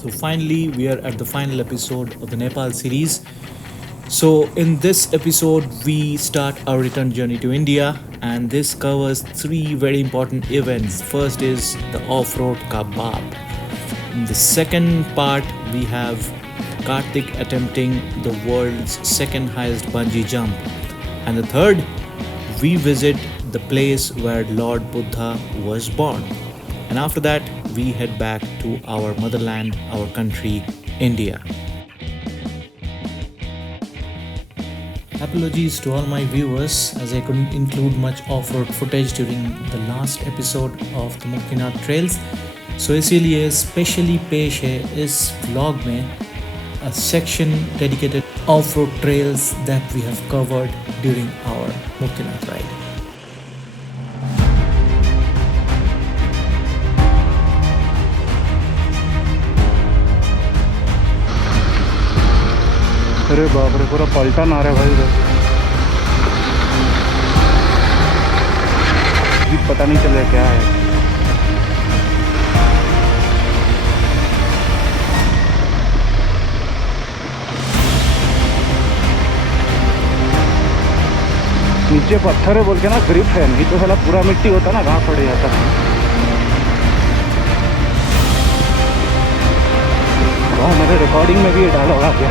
So, finally, we are at the final episode of the Nepal series. So, in this episode, we start our return journey to India, and this covers three very important events. First is the off road Kabab. In the second part, we have Karthik attempting the world's second highest bungee jump. And the third, we visit the place where Lord Buddha was born. And after that, we head back to our motherland, our country, India. Apologies to all my viewers as I couldn't include much off-road footage during the last episode of the Muktinath Trails. So इसीलिए specially पेश है इस vlog में a section dedicated off-road trails that we have covered during our Muktinath ride. अरे बाप रे, पूरा पलटा ना रहा है भाई इधर। भी पता नहीं चल रहा क्या है। नीचे पत्थर है बोल के ना ग्रिप है, नहीं तो साला पूरा मिट्टी होता ना घास पड़ जाता। मेरे रिकॉर्डिंग में भी ये डाला होगा क्या?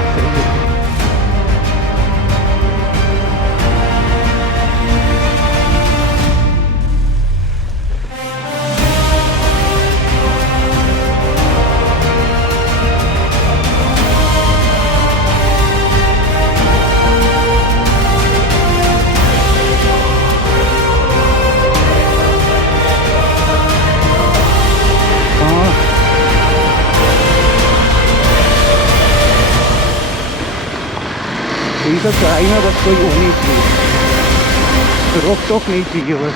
इन सब चढ़ाई में बस कोई होनी चाहिए, रोक टोक नहीं चाहिए बस।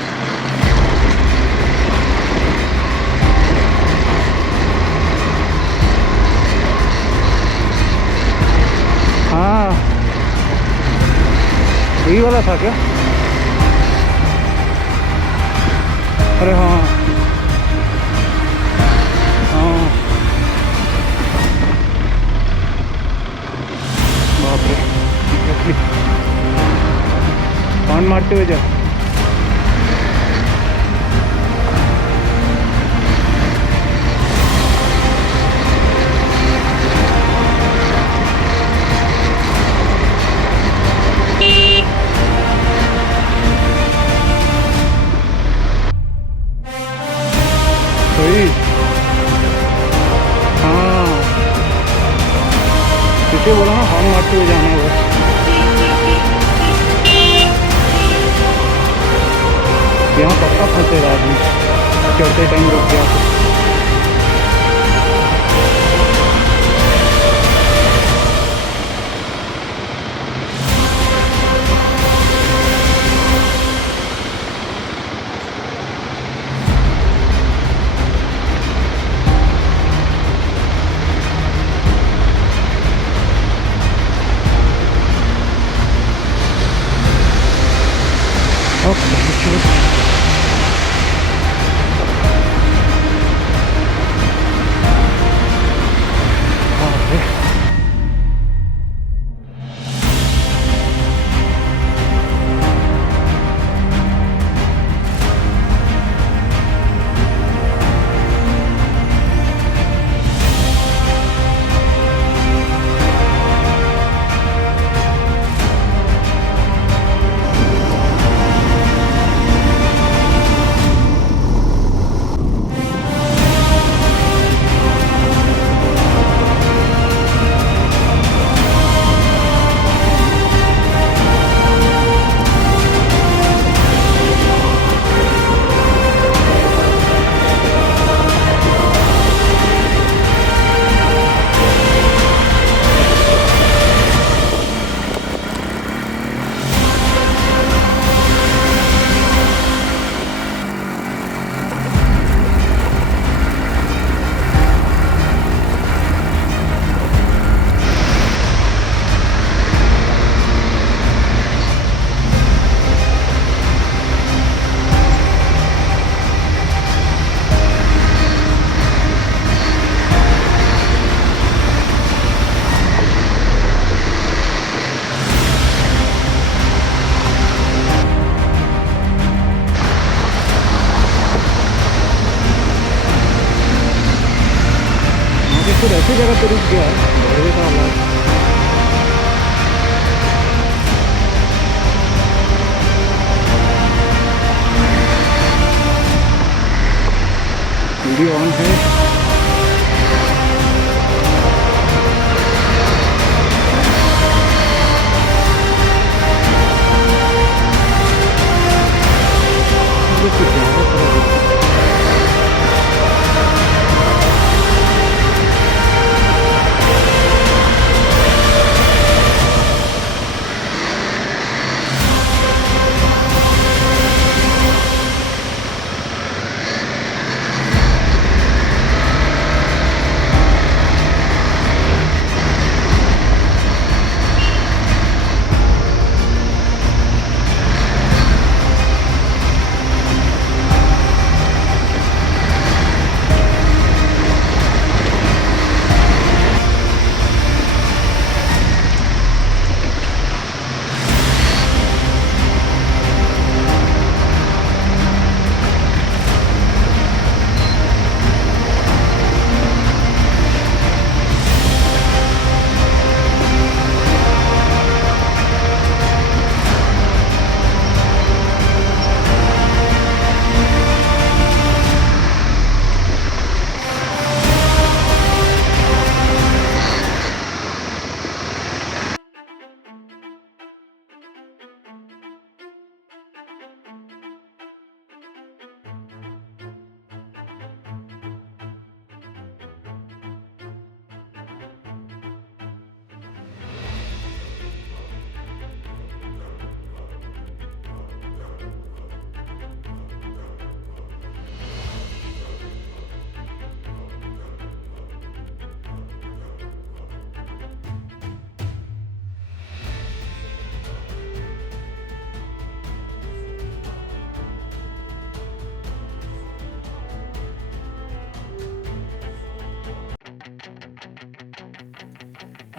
हाँ, यही वाला था क्या? अरे हाँ हाँ, बाप रे, हॉर्न मारते हुए जा। हाँ, इसे बोला ना हॉर्न मारते हुए जाना है बस। यहाँ पक्का फंसेगा आदमी, चढ़ते टाइम रुक गया तो। फिर ऐसी जगह पे रुक गया भोरवे का आवाज। वीडियो ऑन है।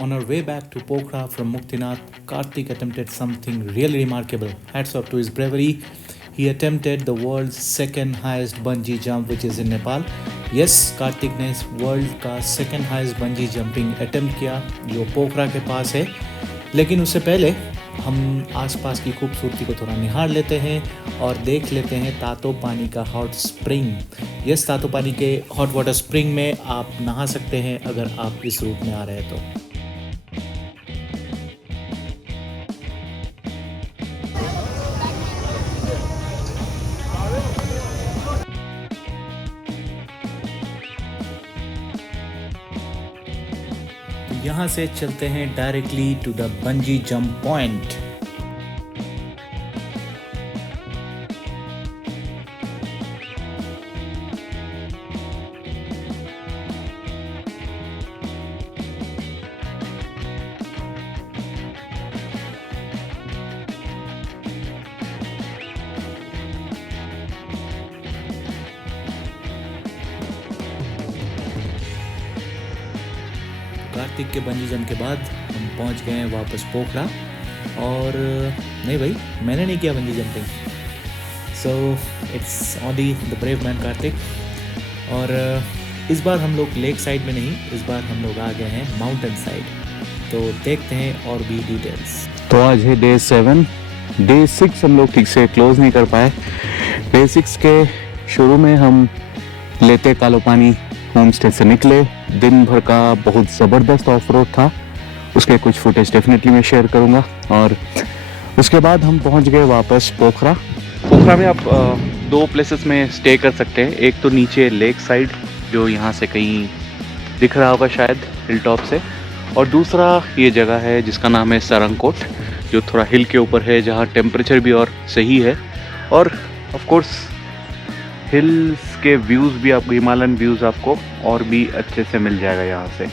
On our way back to Pokhara from Muktinath, Karthik attempted something really remarkable. Hats off to his bravery. He attempted the world's second highest bungee jump, which is in Nepal. Yes, Karthik ने इस world का second highest bungee jumping attempt किया जो पोखरा के पास है. लेकिन उससे पहले हम आसपास की खूबसूरती को थोड़ा निहार लेते हैं और देख लेते हैं तातो पानी का हॉट स्प्रिंग. यस, तातो पानी के हॉट वाटर स्प्रिंग में आप नहा सकते हैं अगर आप इस रूट में आ रहे हैं तो. यहाँ से चलते हैं directly to the bungee jump point. Kartik के बंजी जंप के बाद हम पहुंच गए हैं वापस पोखरा. और नहीं भाई, मैंने नहीं किया bungee jumping. So it's only the brave man Kartik. और इस बार हम लोग लेक साइड में नहीं, इस बार हम लोग आ गए हैं माउंटेन साइड. तो देखते हैं और भी डिटेल्स. तो आज है डे 7. डे 6 हम लोग ठीक से क्लोज नहीं कर पाए. डे 6 के शुरू में हम लेते कालो पानी होम स्टे से निकले. दिन भर का बहुत ज़बरदस्त ऑफ रोड था, उसके कुछ फुटेज डेफिनेटली मैं शेयर करूँगा. और उसके बाद हम पहुँच गए वापस पोखरा. पोखरा में आप दो प्लेसेस में स्टे कर सकते हैं. एक तो नीचे लेक साइड जो यहाँ से कहीं दिख रहा होगा शायद हिल टॉप से, और दूसरा ये जगह है जिसका नाम है सरंगकोट जो थोड़ा हिल के ऊपर है, जहाँ टेम्परेचर भी और सही है और ऑफ कोर्स हिल्स के व्यूज़ भी आपको, हिमालयन व्यूज़ आपको और भी अच्छे से मिल जाएगा यहाँ से.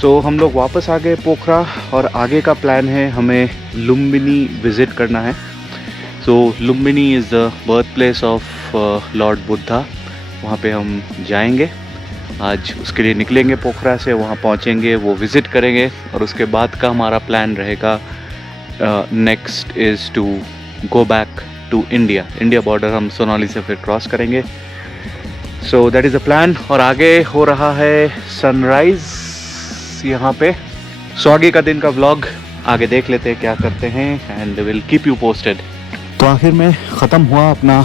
सो हम लोग वापस आ गए पोखरा और आगे का प्लान है हमें लुम्बिनी विज़िट करना है. So Lumbini is the birth place of Lord Buddha. वहाँ पे हम जाएंगे आज, उसके लिए निकलेंगे पोखरा से, वहाँ पहुँचेंगे, वो विज़िट करेंगे और उसके बाद का हमारा प्लान रहेगा next is to go back to India. India border हम सोनाली से फिर क्रॉस करेंगे. So that is the plan. और आगे हो रहा है सनराइज यहाँ पे। सो आगे का दिन का व्लॉग आगे देख लेते हैं क्या करते हैं, and will keep you posted. तो आखिर में ख़त्म हुआ अपना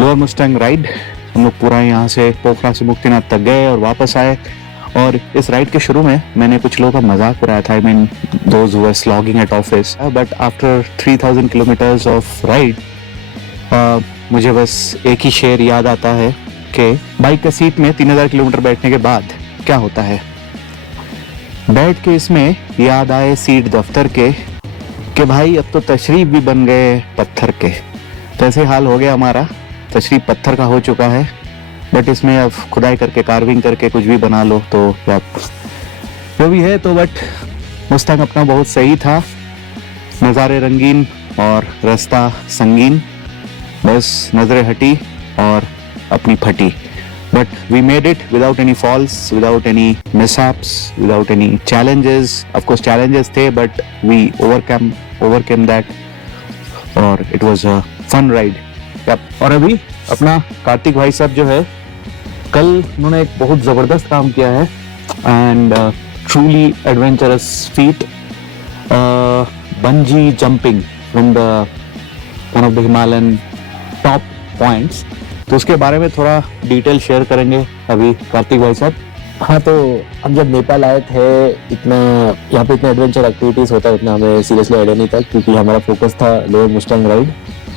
लोअर मुस्टैंग राइड। हम लोग पूरा यहाँ से पोखरा से मुक्तिनाथ तक गए और वापस आए। और इस राइड के शुरू में मैंने कुछ लोगों का मजाक उड़ाया था, I mean those who were slogging at office, but after 3000 kilometres of ride मुझे बस एक ही शेर याद आता है कि बाइक का सीट में 3000 किलोमीटर बैठने के बाद क्या होता है। बैठ के इसमें याद आए सीट दफ्तर के कि भाई अब तो तशरीफ भी बन गए पत्थर के। तो ऐसे हाल हो गया हमारा, तशरीफ पत्थर का हो चुका है, बट इसमें अब खुदाई करके कार्विंग करके कुछ भी बना लो तो या जो भी है। तो बट मुस्तंग अपना बहुत सही था, नज़ारे रंगीन और रास्ता संगीन, बस नज़रें हटी और अपनी फटी। But we made it without any falls, without any mishaps, without any challenges. Of course challenges थे बट वी ओवरकेम दैट और it was a fun ride. और अभी अपना कार्तिक भाई साहब जो है, कल उन्होंने एक बहुत ज़बरदस्त काम किया है and truly adventurous feet, bungee jumping from the one of the Himalayan top points. तो उसके बारे में थोड़ा डिटेल शेयर करेंगे अभी कार्तिक भाई साहब। हाँ, तो हम जब नेपाल आए थे इतना यहाँ पे इतना एडवेंचर एक्टिविटीज़ होता है उतना हमें सीरियसली आइडिया नहीं था, क्योंकि हमारा फोकस था लोअर मुस्टैंग राइड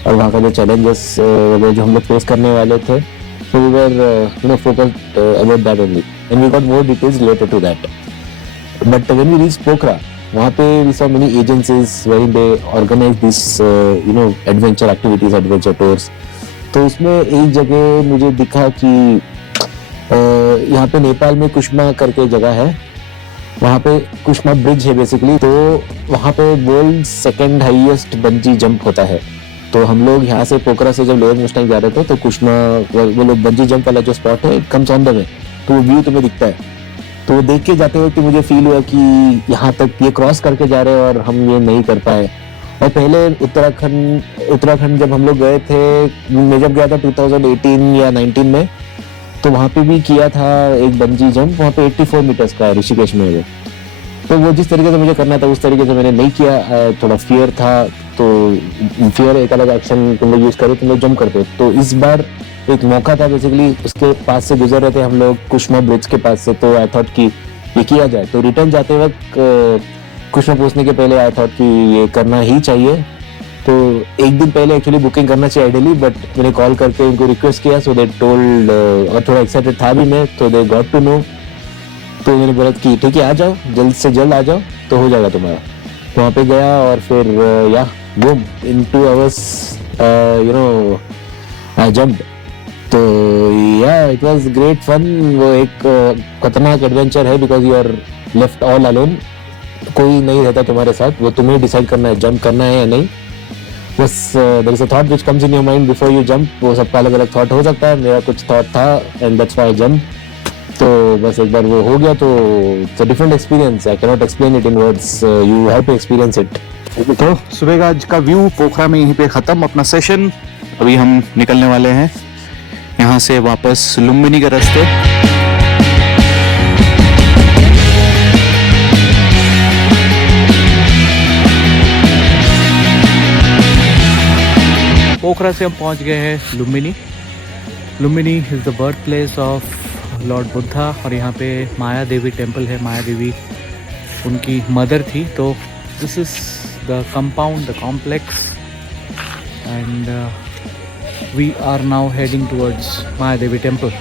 और वहाँ का जो चैलेंजेस वगैरह जो हम लोग फेस करने वाले थे, so we were focused about that only, and we got more details related to that. But when we reached Pokhara, वहाँ पे we saw many agencies wherein they organize this adventure activities, adventure tours. तो उसमें एक जगह मुझे दिखा कि यहाँ पे नेपाल में कुश्मा करके जगह है, वहाँ पे कुश्मा ब्रिज है बेसिकली। तो वहाँ पे world second highest bungee jump होता है। तो हम लोग यहाँ से पोखरा से जब लोअर मुस्टैंग जा रहे थे तो कुश्मा वो लोग बंजी जंप वाला जो स्पॉट है, it comes on the way, तो वो व्यू तुम्हें दिखता है। तो वो देख के जाते हुए कि मुझे फील हुआ कि यहाँ तक ये क्रॉस करके जा रहे हैं और हम ये नहीं कर पाए। और पहले उत्तराखंड जब हम लोग गए थे, मैं जब गया था 2018 या 19 में, तो वहाँ पे भी किया था एक बंजी जंप, वहाँ पे 84 मीटर्स का है ऋषिकेश में वो। तो वो जिस तरीके से मुझे करना था उस तरीके से मैंने नहीं किया, थोड़ा फियर था। तो फियर एक अलग एक्शन तुम लोग यूज करे, तुम लोग जंप करते। तो इस बार एक मौका था, बेसिकली उसके पास से गुजर रहे थे हम लोग, कुश्मा ब्रिज के पास से। तो आई थॉट कि ये किया जाए। तो रिटर्न जाते वक्त कुश्मा पहुंचने के पहले आई थॉट कि ये करना ही चाहिए। तो एक दिन पहले एक्चुअली बुकिंग करना चाहिए आइडियली, बट मैंने कॉल करके उनको रिक्वेस्ट किया, सो दे टोल्ड, और थोड़ा एक्साइटेड था भी मैं, तो दे गॉट टू नो। तो मैंने बोला कि ठीक है आ जाओ, जल्द से जल्द आ जाओ तो हो जाएगा तुम्हारा। तो वहाँ पे गया और फिर या बूम, इन 2 hours आई जंप्ड। तो या इट वाज ग्रेट फन। वो एक खतरनाक एडवेंचर है, because you are left all alone, कोई नहीं रहता तुम्हारे साथ, वो तुम्हें डिसाइड करना है जंप करना है या नहीं। बस there is a thought which comes in your mind before you jump. वो सबका अलग अलग थॉट हो सकता है, मेरा कुछ थॉट था and that's why I jump. तो बस एक बार वो हो गया तो it's a different experience, I can not explain it in words, you have to experience it. तो सुबह का आज का व्यू पोखरा में यहीं पे ख़त्म अपना सेशन। अभी हम निकलने वाले हैं यहाँ से वापस लुम्बिनी के रास्ते। पोखरा से हम पहुंच गए हैं Lumbini. Lumbini is the birth place of Lord Buddha, और यहाँ पे माया देवी टेम्पल है। माया देवी उनकी मदर थी। तो this is the compound, the complex, and we are now heading towards Maya Devi temple.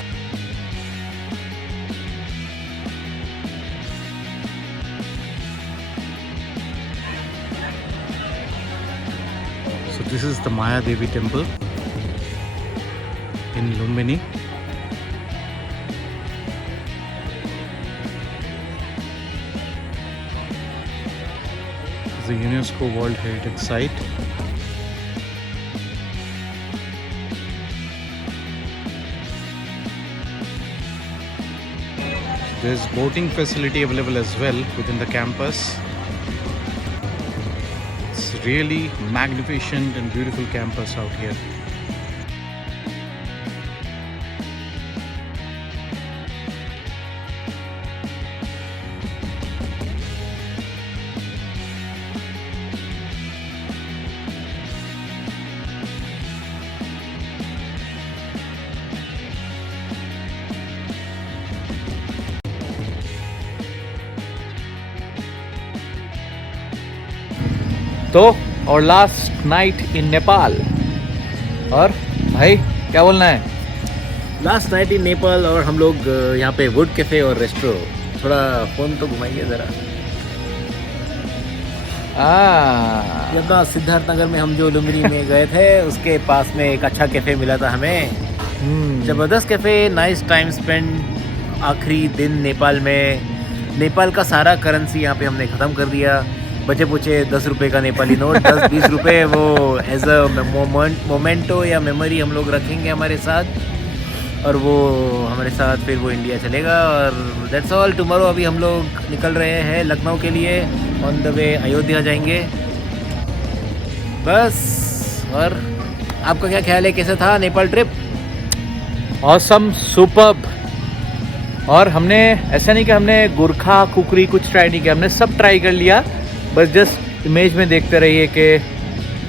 So this is the Maya Devi temple in Lumbini. It's a UNESCO World Heritage Site. There's boating facility available as well within the campus. It's really magnificent and beautiful campus out here. तो और last night in Nepal. और भाई क्या बोलना है? Last night in Nepal और हम लोग यहाँ पे वुड कैफे और रेस्टोरो। थोड़ा फोन तो घुमाइए ज़रा। यहाँ सिद्धार्थ नगर में हम जो लुम्बिनी में गए थे उसके पास में एक अच्छा कैफे मिला था हमें। ज़बरदस्त कैफे, नाइस टाइम स्पेंड। आखिरी दिन नेपाल में। नेपाल का सारा करेंसी यहाँ पे हमने ख़त्म कर दिया। बचे पुचे 10 रुपये का नेपाली नोट, 10-20 रुपये वो एज अ मोमेंटो या मेमोरी हम लोग रखेंगे हमारे साथ। और वो हमारे साथ फिर वो इंडिया चलेगा। और दैट्स ऑल। टुमारो अभी हम लोग निकल रहे हैं लखनऊ के लिए। ऑन द वे अयोध्या जाएंगे बस। और आपका क्या ख्याल है, कैसा था नेपाल ट्रिप? Awesome, superb. और हमने ऐसा नहीं कि हमने गुरखा कुकरी कुछ ट्राई नहीं किया, हमने सब ट्राई कर लिया। बस जस्ट इमेज में देखते रहिए कि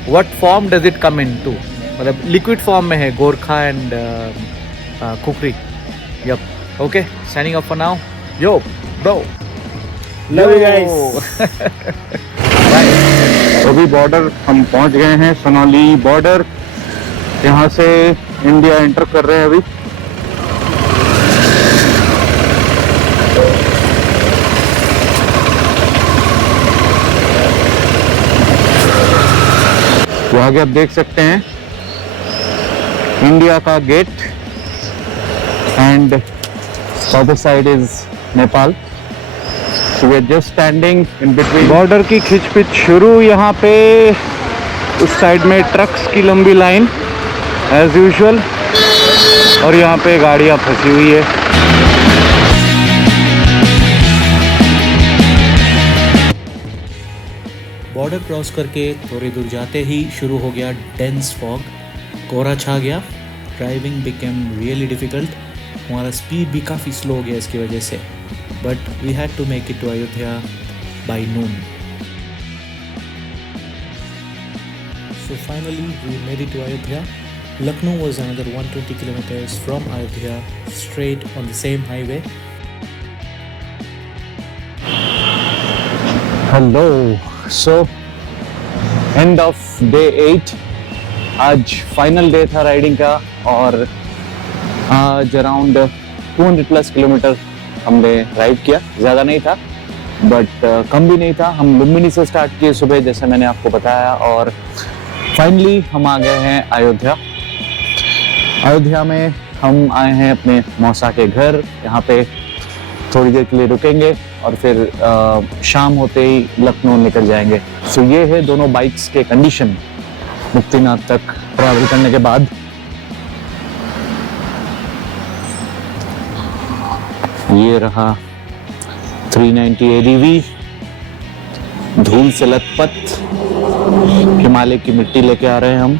what form does it come in to, मतलब लिक्विड फॉर्म में है Gorkha and Khukri. Yup. Okay, signing off for now. Yo bro, love you guys. तो अभी बॉर्डर हम पहुंच गए हैं, सनौली बॉर्डर। यहाँ से इंडिया एंटर कर रहे हैं अभी। तो आगे आप देख सकते हैं इंडिया का gate and other side is Nepal. So we are just standing in between। Border की खिंचपिच शुरू यहाँ पे। उस साइड में ट्रक्स की लंबी लाइन एज यूजुअल, और यहाँ पे गाड़ियाँ फंसी हुई है। बॉर्डर क्रॉस करके थोड़ी दूर जाते ही शुरू हो गया डेंस फॉग। कोहरा छा गया। Driving became really difficult. हमारा स्पीड भी काफ़ी स्लो हो गया इसकी वजह से। But we had to make it to Ayodhya by noon. So finally we made it to Ayodhya. Lucknow was another 120 kilometers from Ayodhya, straight on the same highway. Hello, so end of day 8। आज final day था riding का, और आज around 200 plus kilometre हमने ride किया। ज़्यादा नहीं था बट कम भी नहीं था। हम लुम्बिनी से स्टार्ट किए सुबह, जैसे मैंने आपको बताया, और फाइनली हम आ गए हैं अयोध्या। अयोध्या में हम आए हैं अपने मौसा के घर। यहाँ पे थोड़ी देर के लिए रुकेंगे और फिर शाम होते ही लखनऊ निकल जाएंगे। सो ये है दोनों बाइक्स के कंडीशन मुक्तिनाथ तक ट्रैवल करने के बाद। ये रहा 390 ADV, धूल से लथपथ हिमालय की मिट्टी लेके आ रहे हैं हम।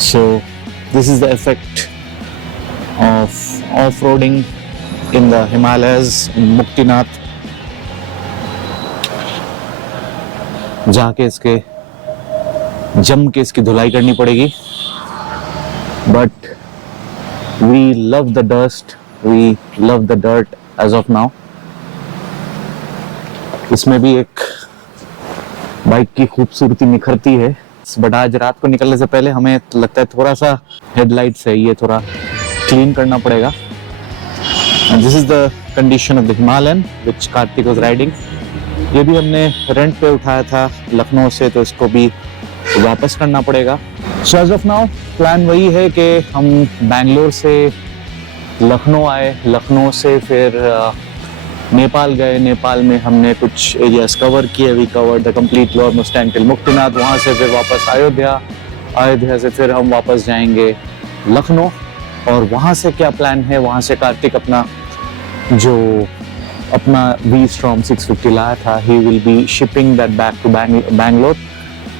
So this is the effect of off-roading in the Himalayas in Muktinath। जाके इसके जम के इसकी धुलाई करनी पड़ेगी। But we love the dust, we love the dirt as of now। इसमें भी एक बाइक की खूबसूरती निखरती है। बट आज रात को निकलने से पहले हमें लगता है थोड़ा सा हेडलाइट्स है ये थोड़ा क्लीन करना पड़ेगा। This is the condition of the Himalayan which Kartik was riding. ये भी हमने रेंट पे उठाया था लखनऊ से, तो इसको भी वापस करना पड़ेगा। So as of now plan वही है कि हम बैंगलोर से लखनऊ आए, लखनऊ से फिर नेपाल गए। नेपाल में हमने कुछ एरियाज कवर किए। We cover the complete lower Mustang till Muktinath. वहाँ से फिर वापस अयोध्या, अयोध्या से फिर हम वापस जाएंगे लखनऊ। और वहाँ से क्या प्लान है, वहाँ से कार्तिक अपना जो अपना V-Strom 650 लाया था, he will be shipping that back to Bangalore,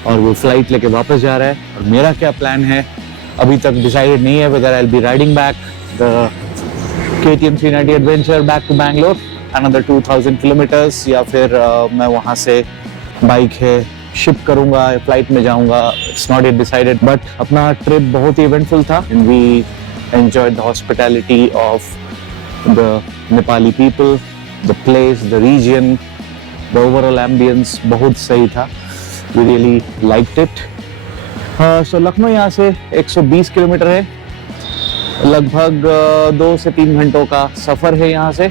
और वो फ्लाइट लेके वापस जा रहा है। और मेरा क्या प्लान है अभी तक डिसाइडेड नहीं है, whether I will be riding back the KTM 390 adventure back to Bangalore another 2000 kilometers, या फिर मैं वहाँ से बाइक है शिप करूँगा, फ्लाइट में जाऊँगा। It's not yet decided, but अपना ट्रिप बहुत ही इवेंटफुल था। and we enjoyed the hospitality of the Nepali people, the place, the region, the overall ambience बहुत सही था, वी रियली लाइक्ड इट। सो लखनऊ यहाँ से 120 किलोमीटर है, लगभग 2 से 3 घंटों का सफ़र है यहाँ से।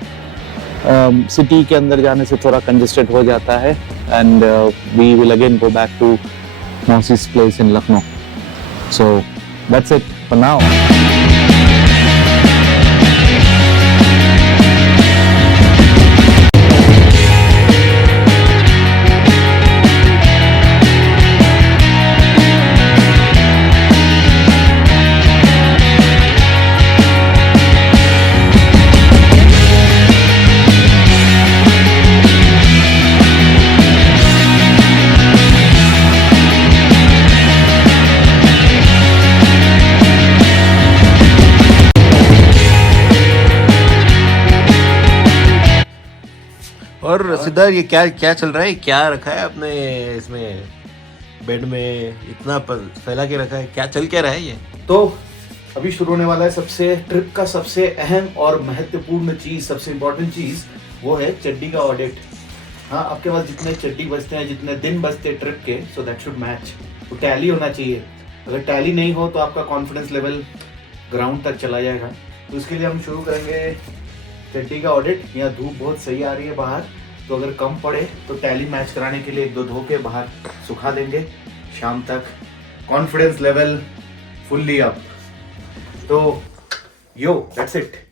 सिटी के अंदर जाने से थोड़ा कंजेस्टेड हो जाता है, and we will again go back to मौसी's place in Lucknow. So that's it for now. और सिद्धार्थ, ये क्या क्या चल रहा है? क्या रखा है आपने इसमें बेड में, इतना फैला के रखा है? क्या चल क्या रहा है ये? तो अभी शुरू होने वाला है सबसे ट्रिप का सबसे अहम और महत्वपूर्ण चीज, सबसे इम्पोर्टेंट चीज, वो है चड्डी का ऑडिट। हाँ, आपके पास जितने चड्डी बचते हैं, जितने दिन बचते हैं ट्रिप के, सो दैट शुड मैच, वो टैली होना चाहिए। अगर टैली नहीं हो तो आपका कॉन्फिडेंस लेवल ग्राउंड तक चला जाएगा। तो इसके लिए हम शुरू करेंगे चड्डी का ऑडिट। यहाँ धूप बहुत सही आ रही है बाहर, तो अगर कम पड़े तो टैली मैच कराने के लिए 1-2 धो के बाहर सुखा देंगे। शाम तक कॉन्फिडेंस लेवल फुल्ली अप। तो यो दैट्स इट।